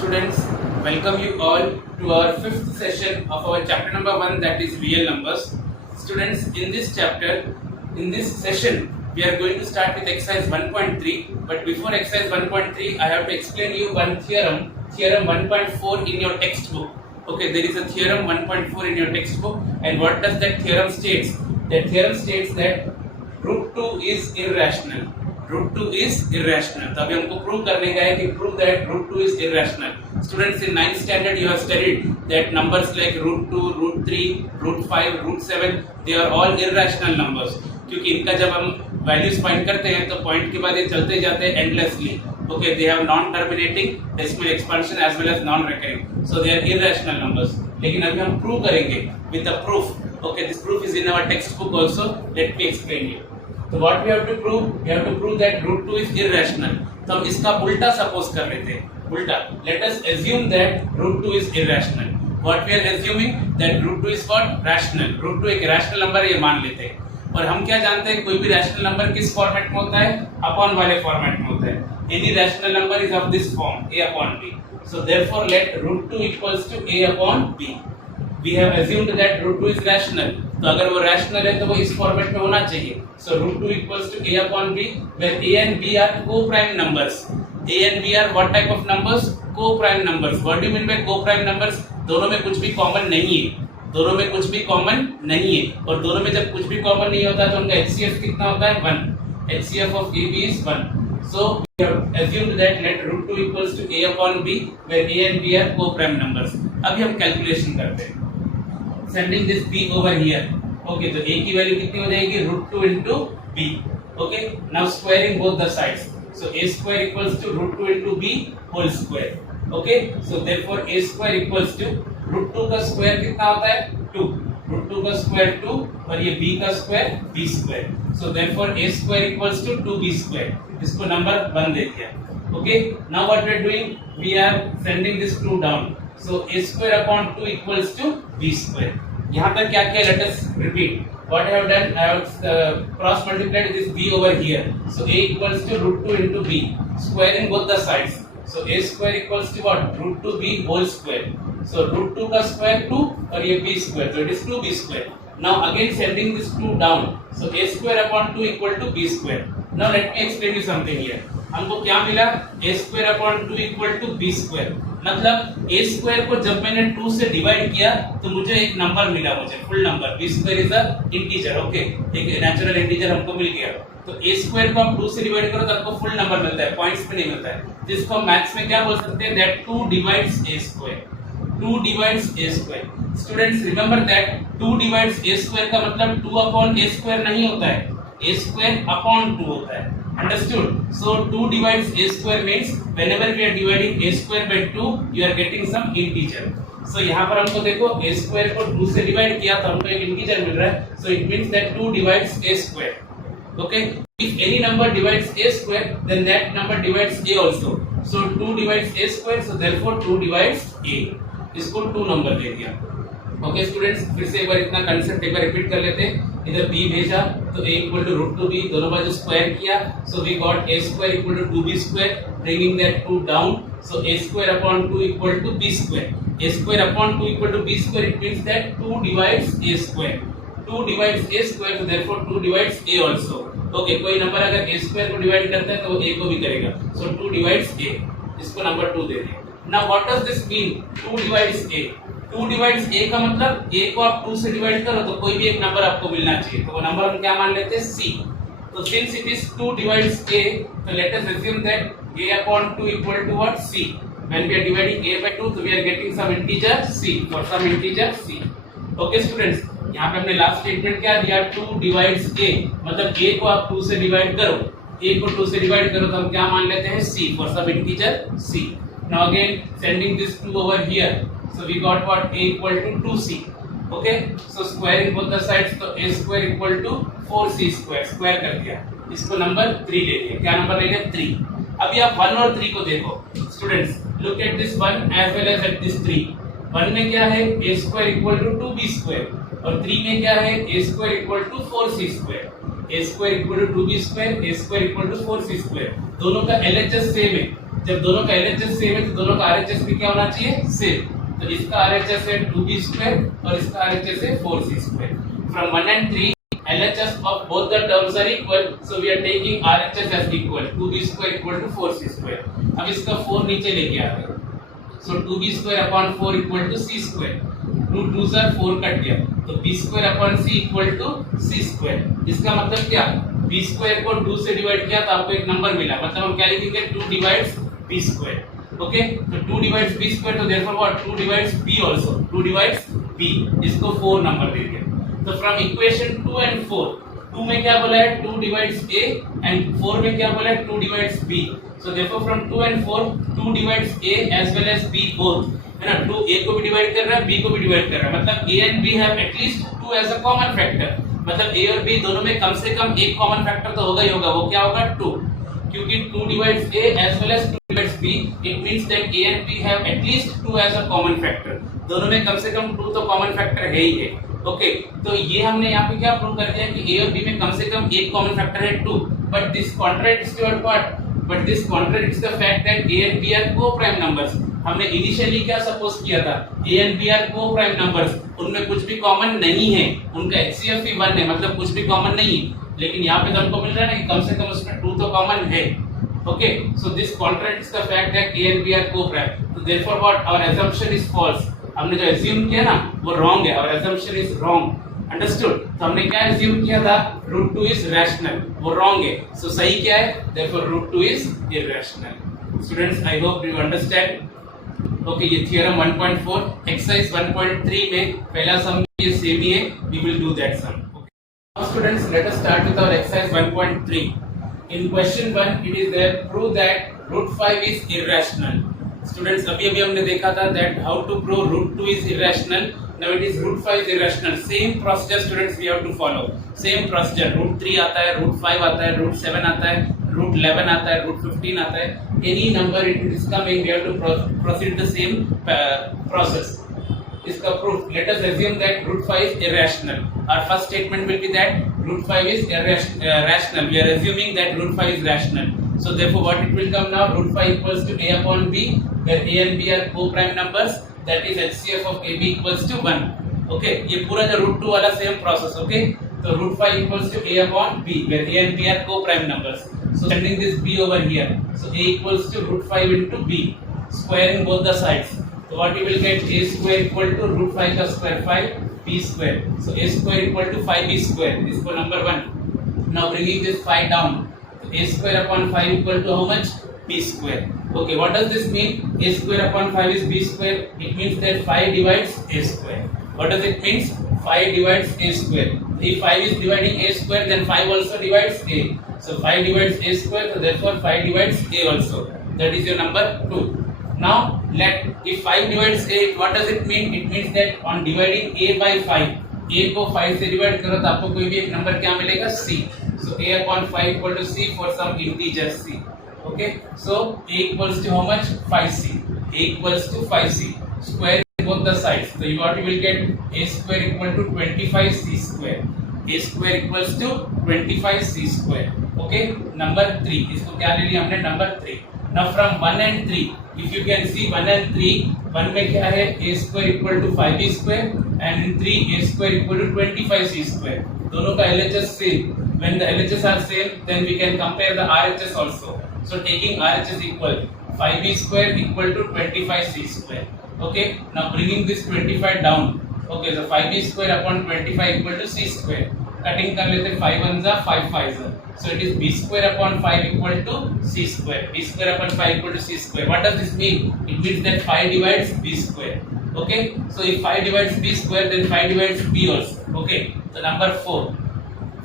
students, welcome you all to our fifth session of our chapter number 1, that is real numbers. Students, in this chapter, in this session, we are going to start with exercise 1.3, but before exercise 1.3, I have to explain you one theorem 1.4 in your textbook. Okay, there is a theorem 1.4 in your textbook, and what does that theorem states? That theorem states that root 2 is irrational. Root 2 is irrational. तो अभी हमको prove करने का है कि prove that root 2 is irrational. Students, in 9th standard you have studied that numbers like root 2, root 3, root 5, root 7, they are all irrational numbers. क्योंकि इनका जब हम values find करते हैं तो point के बाद ये चलते जाते हैं endlessly. Okay, they have non-terminating decimal expansion as well as non-recurring. So they are irrational numbers. लेकिन अभी हम prove करेंगे with a proof. Okay, this proof is in our textbook also. Let me explain you. So what we have to prove? We have to prove that root 2 is irrational. तो हम इसका उल्टा suppose कर लेते हैं. उल्टा. Let us assume that root 2 is irrational. What we are assuming that root 2 is what? Rational. Root 2 एक rational number है ये मान लेते हैं. और हम क्या जानते हैं कोई भी rational number किस format में होता है? Upon वाले format में होता है. Any rational number is of this form, a upon b. So therefore let root 2 equals to a upon b. We have assumed that root 2 is rational. तो अगर वो rational है तो वो इस फॉर्मेट में होना चाहिए. So root 2 equals to a upon b, where a and b are co-prime numbers. A and b are what type of numbers? Co-prime numbers. What do you mean by co-prime numbers? दोनों में कुछ भी common नहीं है. दोनों में कुछ भी कॉमन नहीं है. और दोनों में जब कुछ भी कॉमन नहीं होता तो उनका HCF कितना होता है? 1. HCF of AB is 1. So we have assumed that let root 2 equals to a upon b, where a and b are co-prime numbers. अभी हम कैलकुलेशन करते हैं. Sending this b over here. Okay, तो a की value कितनी हो जाएगी? root 2 into b. Okay, now squaring both the sides. So a square equals to root 2 into b whole square. Okay, so therefore a square equals to root 2 का square कितना होता है? 2. root 2 का square 2 और ये b का square b square. So therefore a square equals to 2b square. इसको number 1 दे दिया. Okay, now what we are doing? We are sending this 2 down. So a square upon 2 equals to b square. यहाँ पर क्या किया? Let us repeat. What I have done? I have cross multiplied this b over here. So a equals to root 2 into b. Squaring both the sides. So a square equals to what? Root 2b whole square. So root 2 का square 2 और ये b square. So it is 2b square. Now again sending this 2 down. So a square upon 2 equal to b square. Now let me explain you something here. हमको क्या मिला? a square upon 2 equal to b square. मतलब a square को जब मैंने 2 से divide किया तो मुझे एक नंबर मिला, मुझे full number. b square is a integer. Okay, एक नेचुरल इंटीजर हमको मिल गया. तो a square को आप 2 से डिवाइड करो तो आपको फुल नंबर मिलता है, पॉइंट्स पे नहीं मिलता है. जिसको हम मैथ्स में क्या बोल सकते हैं? That 2 divides a square. 2 divides a square. Students remember that 2 divides a square का मतलब 2 upon a square नहीं होता है, a square upon 2 होता है. Understood? So 2 divides a square means whenever we are dividing a square by 2, you are getting some integer. So यहाँ पर हमको देखो a square को 2 से डिवाइड किया तो हमको एक इंटीजर मिल रहा है. So it means that 2 divides a square. Okay? If any number divides a square, then that number divides a also. So 2 divides a square, so therefore 2 divides a. इसको 2 number दे दिया. Okay students, फिर से एक बार इतना concept एक बार repeat कर लेते हैं. इधर b भेजा तो a equal to root 2b, दोनों बाजू स्क्वायर किया. So we got a square equal to 2b square, bringing that 2 down. So a square upon 2 equal to b square. a square upon 2 equal to b square, it means that 2 divides a square. 2 divides a square, so therefore 2 divides a also. Okay, कोई number अगर a square को divide करता है तो वो a को भी करेगा. सो 2 डिवाइड्स a, इसको नंबर 2 दे दिया. Now what does this mean? 2 divides a. 2 divides a का मतलब a को आप 2 से डिवाइड करो तो कोई भी एक नंबर आपको मिलना चाहिए. तो वो नंबर हम क्या मान लेते हैं? c. तो since it is 2 divides a, so let us assume that a upon 2 equal to what? c. When we are dividing a by 2, so we are getting some integer c. For some integer c. Okay students, यहाँ पे हमने last statement क्या दिया? 2 divides a, मतलब a को आप 2 से divide करो. a को 2 से डिवाइड करो तो हम क्या मान लेते हैं? c. For some integer c. Now again sending this 2 over here, so we got what? a equal to 2c. Okay, so squaring both the sides, so a square equal to 4c square. Square कर दिया, इसको number 3 ले लिया. क्या number ले लिया? 3. अभी आप 1 और 3 को देखो students. Look at this 1 as well as at this 3. 1 में क्या है? a square equal to 2b square, और 3 में क्या है? a square equal to 4c square. a square equal to 2b square, a square equal to 4c square. दोनों का LHS same है. जब दोनों का LHS सेम है तो दोनों का RHS भी क्या होना चाहिए, सेम। तो इसका RHS है 2b² और इसका RHS है 4c²। From 1 and 3 LHS of both the terms are equal, so we are taking RHS as equal, 2b² equal to 4c²। अब इसका 4 नीचे लेके आते हैं, so 2b² upon 4 equal to c²। 2 2s are 4 cut गया, तो b² upon c equal to c²। इसका मतलब क्या, b² को 2 से डिवाइड किया तो आपको एक नंबर मिला, मतलब हम क्या लिखेंगे, 2 divides b²। ओके, तो 2 divides b², तो therefore what, 2 divides b also, 2 divides b, इसको 4 नंबर दे दिया। तो फ्रॉम इक्वेशन 2 and 4, 2 में क्या बोला है, 2 divides a and 4 में क्या बोला है, 2 divides b। So therefore from 2 and 4, 2 divides a as well as b both, है ना। 2 a को भी डिवाइड कर रहा है, b को भी डिवाइड कर रहा है, मतलब a and b have at least 2 as a common factor, मतलब a और b दोनों में कम से कम एक कॉमन फैक्टर तो होगा ही होगा, वो क्या होगा, 2। क्योंकि 2 divides a as well as 2 divides b, it means that a and b have at least 2 as a common factor, दोनों में कम से कम 2 तो कॉमन फैक्टर है ही है। ओके, तो ये हमने यहाँ पे क्या प्रूव कर दिया कि a और b में कम से कम एक कॉमन फैक्टर है 2, but this contradicts your part, but this contradicts the fact that a and b are coprime numbers. हमने इनिशियली क्या सपोज किया था, a and b are coprime numbers, उनमें कुछ भी कॉमन नहीं है, उनका HCF ही 1 है, मतलब कुछ भी कॉमन नहीं है, लेकिन यहाँ पे तो हमको मिल रहा है ना कि कम से कम उसमें 2 तो कॉमन है। Okay, so this contradicts the fact that a and b are coprime, तो therefore what, our assumption is false. हमने जो assume किया ना वो wrong है, और assumption is wrong, understood। तो हमने क्या assume किया था, √2 is rational, वो wrong है, so सही क्या है, therefore √2 is irrational। Students, I hope you understand। Okay, ये theorem 1.4, exercise 1.3 में पहला sum ये same ही है, we will do that sum। Okay, now students, let us start with our exercise 1.3। In question 1, it is there, prove that √5 is irrational। Students, अभी हमने देखा था that how to prove √2 is irrational, now it is √5 is irrational. Same procedure students we have to follow, same procedure. √3 आता है, √5 आता है, √7 आता है, √11 आता है, √15 आता है, any number it is coming, we have to proceed the same process. इसका proof, let us assume that √5 is irrational। Our first statement will be that √5 is rational, we are assuming that √5 is rational, so therefore what it will come now, √5 equals to a upon b, where a and b are co-prime numbers, that is HCF of ab equals to 1। okay, ये पूरा जो √2 वाला same process. okay, तो √5 equals to a upon b, where a and b are co-prime numbers, so sending this b over here, so a equals to √5 into b, squaring both the sides, so what you will get, a² equal to √5 का square 5, b², so a² equal to 5b², this for number 1। now bringing this 5 down, a² upon 5 equal to how much, b²। okay, what does this mean, a² upon 5 is b², it means that 5 divides a²। what does it means, 5 divides a², if 5 is dividing a², then 5 also divides a, so 5 divides a², so therefore 5 divides a also, that is your number 2। now let, if 5 divides a, what does it mean, it means that on dividing a by 5, a को 5 से divide करो तो आपको कोई भी एक number क्या मिलेगा, c, so a upon 5 equal to c for some integer c। okay, so a equals to how much, 5c, a equals to 5c, square both the sides, so what you will get, a² equal to 25c², a² equals to 25c²। okay, number 3, इसको क्या ले लिया हमने, number 3। now from 1 and 3, if you can see 1 and 3, 1 में क्या है, a² equal to 5b² and in 3 a² equal to 25c², दोनों का LHS same, when the LHS are same then we can compare the RHS also, so taking RHS equal, 5b² equal to 25c²। okay, now bringing this 25 down, okay, so 5b² upon 25 equal to c², cutting कर लेते, 5 1 जा 5 5 जा, so it is b² upon 5 equal to c², b² upon 5 equal to c²। what does this mean, it means that 5 divides b²। okay, so if 5 divides b², then 5 divides b also। okay, so number 4,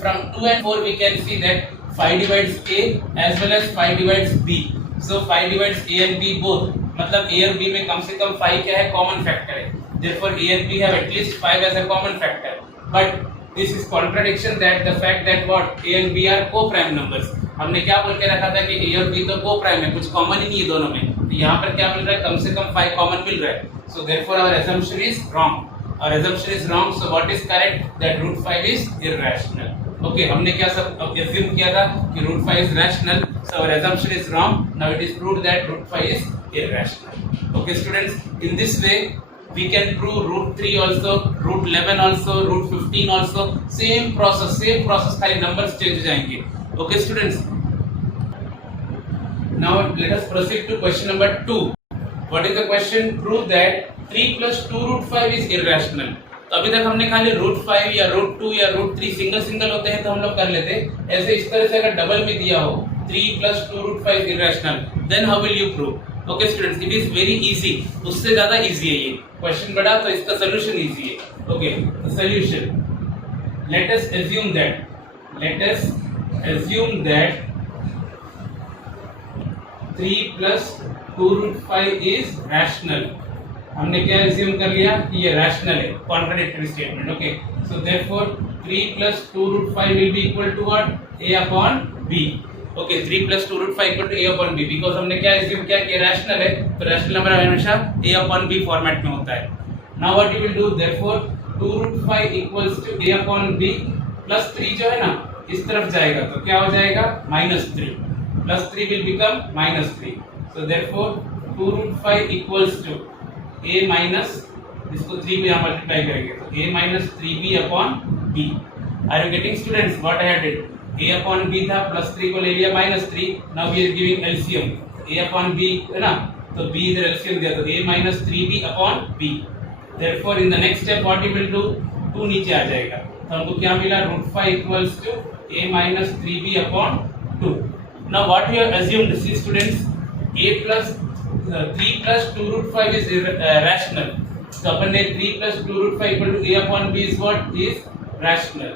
from 2 and 4 we can see that 5 divides a as well as 5 divides b, so 5 divides a and b both, मतलब a और b में कम से कम 5 क्या है, common factor है, therefore a and b have at least 5 as a common factor, but this is contradiction that the fact that what, a and b are co-prime numbers। हमने क्या बोल के रखा था कि a और b तो co-prime है, कुछ कॉमन ही नहीं है दोनों में, तो यहाँ पर क्या मिल रहा है, कम से कम 5 कॉमन मिल रहा है, so therefore our assumption is wrong, our assumption is wrong, so what is correct, that √5 is irrational। Okay हमने क्या सब assume किया था कि root 5 is rational, so our assumption is wrong. Now it is proved that root 5 is irrational. Okay students, in this way we can prove root 3 also, root 11 also, root 15 also. same process, खाली numbers change हो जाएंगे. Okay students, now let us proceed to question number 2. What is the question? Prove that 3 plus 2 root 5 is irrational. तो अभी तक हमने खाली root 5 या root 2 या रूट 3 सिंगल होते हैं तो हम लोग कर लेते, ऐसे इस तरह से अगर डबल में दिया हो 3 plus 2 root 5 irrational, then how will you prove? Okay students, it is very easy. उससे ज्यादा easy है ये क्वेश्चन बड़ा तो इसका solution easy है. Okay, the solution. Let us assume that 3 plus 2 root 5 is rational. हमने क्या assume कर लिया कि ये rational है, contradictory statement. Okay, so therefore 3 plus 2 root 5 will be equal to what? A upon B. Okay, 3 plus 2 root 5 equal to A upon B, because हमने क्या assume किया कि rational है, तो rational number हमेशा A upon B format में होता है. Now what you will do? Therefore 2 root 5 equals to A upon B plus 3 जो है ना इस तरफ जाएगा तो क्या हो जाएगा -3, plus 3 will become -3. So therefore 2 root 5 equals to A minus, इसको 3 भी यहाँ मल्टीप्लाई करेंगे तो A minus 3B upon B. Are you getting students what I had did? A upon B था plus 3 को ले लिया -3. Now we are giving LCM. A upon B है ना, तो B इधर LCM दिया तो A minus 3B upon B. Therefore in the next step what you will do? 2 नीचे आ जाएगा तो हमको क्या मिला? root 5 equals to A minus 3B upon 2. Now what we have assumed, see students, A plus 3 plus 2 root 5 is rational. So अपन ने 3 plus 2 root 5 equal to A upon B is what? Is rational.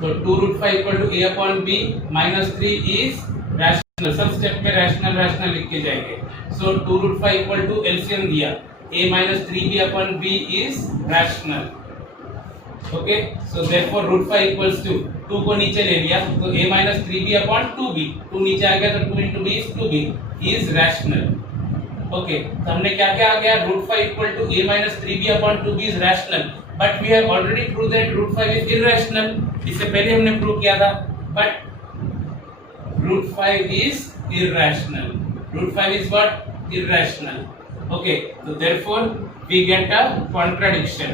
So 2 root 5 equal to A upon B minus 3 is rational. सब step में rational लिख के जाएंगे. So 2 root 5 equal to LCM दिया, A minus 3B upon B is rational. Okay, so therefore root 5 equals to 2 को नीचे ले लिया तो A minus 3B upon 2B, 2 नीचे आ गया तो 2 into B is 2B is rational. Okay, तो हमने क्या आ गया? root 5 equal to A minus 3B upon 2B is rational, but we have already proved that root 5 is irrational. इससे पहले हमने प्रूव किया था, but root 5 is irrational. Root 5 is what? Irrational. Okay, so therefore we get a contradiction.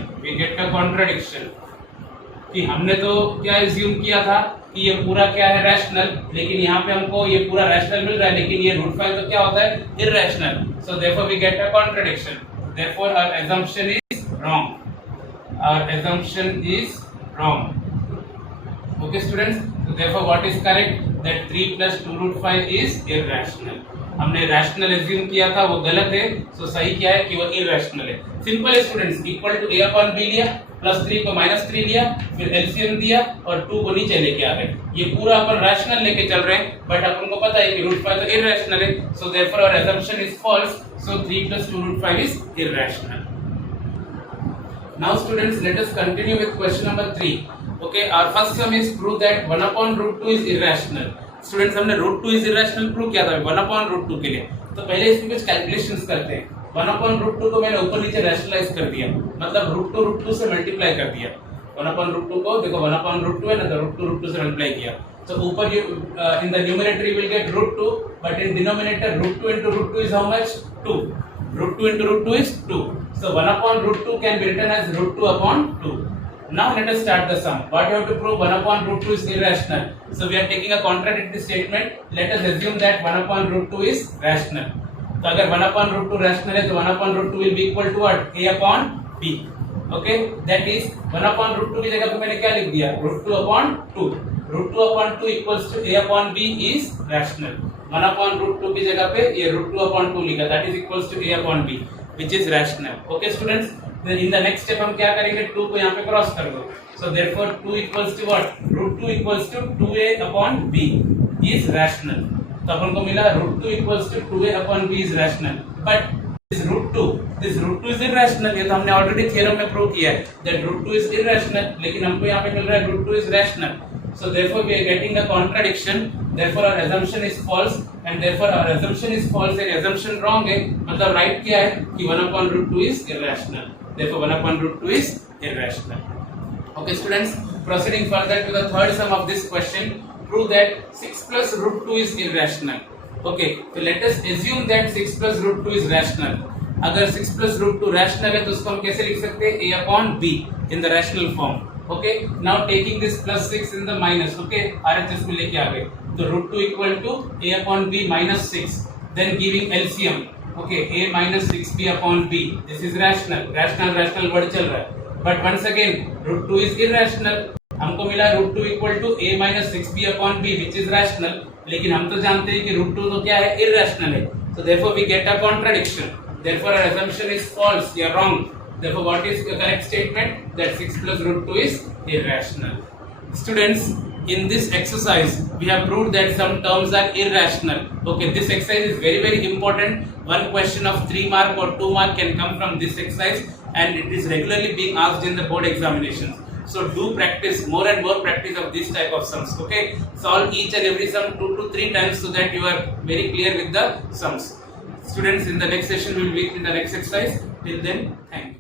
कि हमने तो क्या assume किया था कि ये पूरा क्या है? रैशनल, लेकिन यहाँ पे हमको ये पूरा रैशनल मिल रहा है, लेकिन ये रूट 5 तो क्या होता है? Irrational. So therefore we get a contradiction. Therefore our assumption is wrong. Okay students, so therefore what is correct? That 3 plus 2 root 5 is irrational. हमने रैशनल assume किया था वो गलत है, सो सही क्या है कि वो irrational है. सिंपल है students, equal to A upon B लिया, प्लस 3 को -3 लिया, फिर LCM दिया और 2 को नीचे लेके आ गए. ये पूरा अपन रैशनल लेके चल रहे हैं, बट अपन को पता है कि रूट 5 तो irrational है, so therefore our assumption is false. So 3 plus 2 root 5 is irrational. Now students, let us continue with question number 3. Okay, our first sum is prove that 1 upon root 2 is irrational. Students हमने root 2 is irrational prove किया था 1 upon root 2 के लिए, तो पहले इसमें कुछ calculations करते हैं. 1 अपॉन रूट 2 को मैंने ऊपर नीचे रैशनलाइज कर दिया, मतलब रूट 2 से मल्टीप्लाई कर दिया. 1 अपॉन रूट 2 को देखो 1 अपॉन रूट 2 है ना, तो रूट 2 से मल्टीप्लाई किया, तो ऊपर in the numerator you will get root 2, but in denominator root 2 into root 2 is how much? 2. Root 2 into root 2 is 2. So 1 upon root 2 can be written as root 2 upon 2. Now let us start the sum. What you have to prove? 1 upon root 2 is irrational. So we are taking a contradictory statement. Let us assume that 1 upon root 2 is rational. तो अगर 1 upon root 2 rational है तो 1 upon root 2 will be equal to what? A upon B. Okay? That is 1 upon root 2 की जगह पे मैंने क्या लिख दिया? root 2 upon 2. root 2 upon 2 equals to A upon B is rational. 1 upon root 2 की जगह पे ये root 2 upon 2 लिखा. That is equals to A upon B, which is rational. Okay students? Then in the next step हम क्या करेंगे? 2 को यहाँ पे क्रॉस कर दो. So therefore 2 equals to what? root 2 equals to 2A upon B is rational. तो अपन को मिला root 2 equals to 2A upon B is rational. But this root 2 is irrational. ये तो हमने already theorem में प्रूव किया है that root 2 is irrational. लेकिन हमको यहाँ पे मिल रहा है root 2 is rational. So therefore we are getting a contradiction. Therefore our assumption is false. And therefore our assumption is false. And assumption wrong है. मतलब right क्या है कि 1 upon root 2 is irrational. Therefore 1 upon root 2 is irrational. Okay students, proceeding further to the third sum of this question, prove that 6 plus root 2 is irrational. Okay, so let us assume that 6 plus root 2 is rational. अगर 6 plus root 2 rational है तो उसको हम कैसे लिख सकते हैं? A upon B in the rational form. Okay, now taking this plus 6 in the minus. Okay, RHS में लेके आ गए तो root 2 equal to A upon B minus 6. Then giving LCM. Okay, A minus 6B upon B. This is rational. Rational word चल रहा है. But once again, root 2 is irrational. हमको मिला root 2 equal to A minus 6B upon B, which is rational. लेकिन हम तो जानते हैं कि root 2 तो क्या है? Irrational है. So therefore we get a contradiction. Therefore our assumption is false. You are wrong. Therefore what is the correct statement? That 6 plus root 2 is irrational. Students, in this exercise we have proved that some terms are irrational. Okay, this exercise is very important. One question of 3 mark or 2 mark can come from this exercise, and it is regularly being asked in the board examinations. So do practice more and more practice of this type of sums. Okay, solve each and every sum 2 to 3 times so that you are very clear with the sums. Students, in the next session we will meet in the next exercise. Till then, thank you.